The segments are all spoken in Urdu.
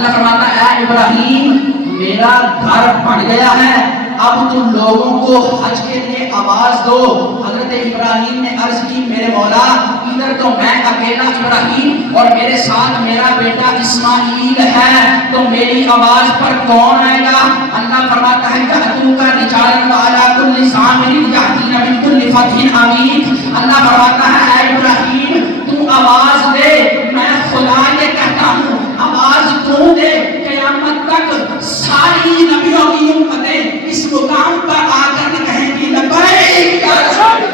اللہ فرماتا ہے اے ابراہیم میرا گھر بن گیا ہے، اب تم لوگوں کو حج کے لیے آواز دو۔ حضرت ابراہیم نے عرض کی میرے مولا ادھر تو میں اکیلا ابراہیم اور میرے ساتھ میرا بیٹا اسماعیل ہے، تو میری آواز پر کون آئے گا؟ اللہ فرماتا ہے یأتوک رجالا وعلی کل ضامر یأتین من کل فج عمیق۔ اللہ فرماتا ہے اے ابراہیم تو آواز دے، میں خدا یہ کہتا ہوں آواز تو دے، قیامت تک ساری نبیوں کی امتیں اس مقام پر آ کر کہیں گی لبیک یا رسول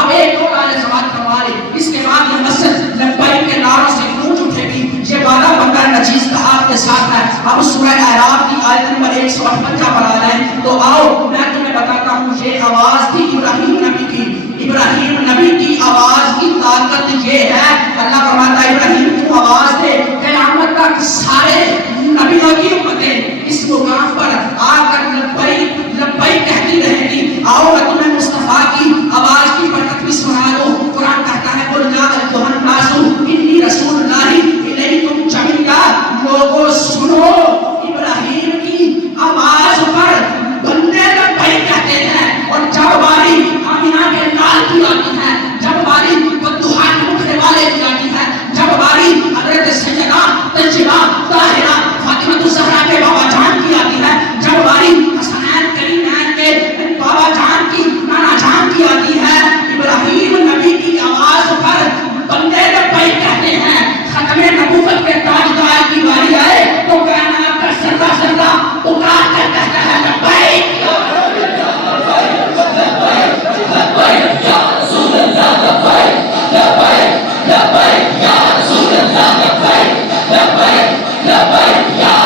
اب ایک اور آنے سماعت فرمائے، اس کے بعد یہ مسجد لبیک کے نعروں سے گونج اٹھے گی۔ یہ وعدہ بندہ نچیز کا آپ کے ساتھ ہے۔ اب سورہ اعراف کی آیت نمبر 158 پر آ جائیں تو آؤ میں تمہیں بتاتا ہوں یہ آواز تھی ابراہیم نبی کی۔ ابراہیم نبی کی آواز کی طاقت یہ ہے، اللہ فرماتا ہے ابراہیم تو آواز دے، قیامت تک سارے نبیوں کی امتیں اس مقام پر آ کر لبیک لبیک کہتی رہیں گی۔ آؤ میں تمہیں مصطفیٰ کی آواز کی برکت بھی سنا دوں۔ قرآن کہتا ہے قل یا ایھا الناس انی رسول اللہ الیکم جمیعا، لوگوں سنو ابراہیم کی آواز پر بندے لبیک کہتے ہیں، اور جب باری آمینہ کے لال کی آتی ہے، جب باری بدوحات اٹھنے والے کی آتی ہے، جب باری حضرت سیدہ طیبہ طاہرہ فاطمہ الزہرا کے بابا جان کی آتی ہے، جب باری حسنین کریمین کے بابا جان کی نانا جان کی آتی ہے، ابراہیم نبی کی آواز پر بندے لبیک کہتے ہیں۔ ختم نبوت کے تاجدار کی باری آئے تو کائنات کا ذرہ ذرہ پکار کر کہتا ہے لبیک یا